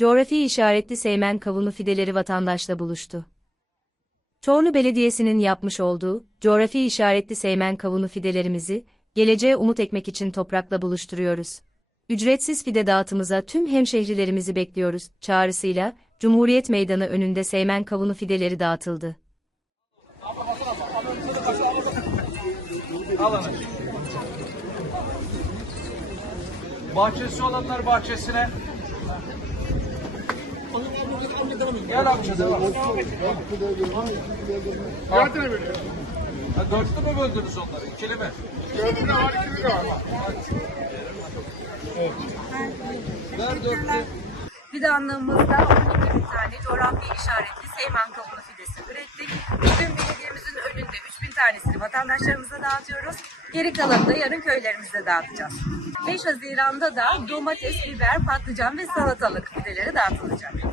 coğrafi işaretli Seymen kavunu fideleri vatandaşla buluştu. Çorlu Belediyesi'nin yapmış olduğu coğrafi işaretli Seymen kavunu fidelerimizi geleceğe umut ekmek için toprakla buluşturuyoruz. Ücretsiz fide dağıtımıza tüm hemşehrilerimizi bekliyoruz çağrısıyla Cumhuriyet Meydanı önünde Seymen kavunu fideleri dağıtıldı. Bahçesi olanlar bahçesine. Gel. Ha, dörtlü mü böldünüz onları? İkili mi? Gördüm de var, ikili de var. Ver dörtlü. Fidanlığımızda 12 bin tane coğrafi işaretli Seymen kavunu fidesi ürettik. Bugün belediyemizin önünde 3 bin tanesini vatandaşlarımıza dağıtıyoruz. Geri kalanını da yarın köylerimizde dağıtacağız. 5 Haziran'da da domates, biber, patlıcan ve salatalık fideleri dağıtılacak.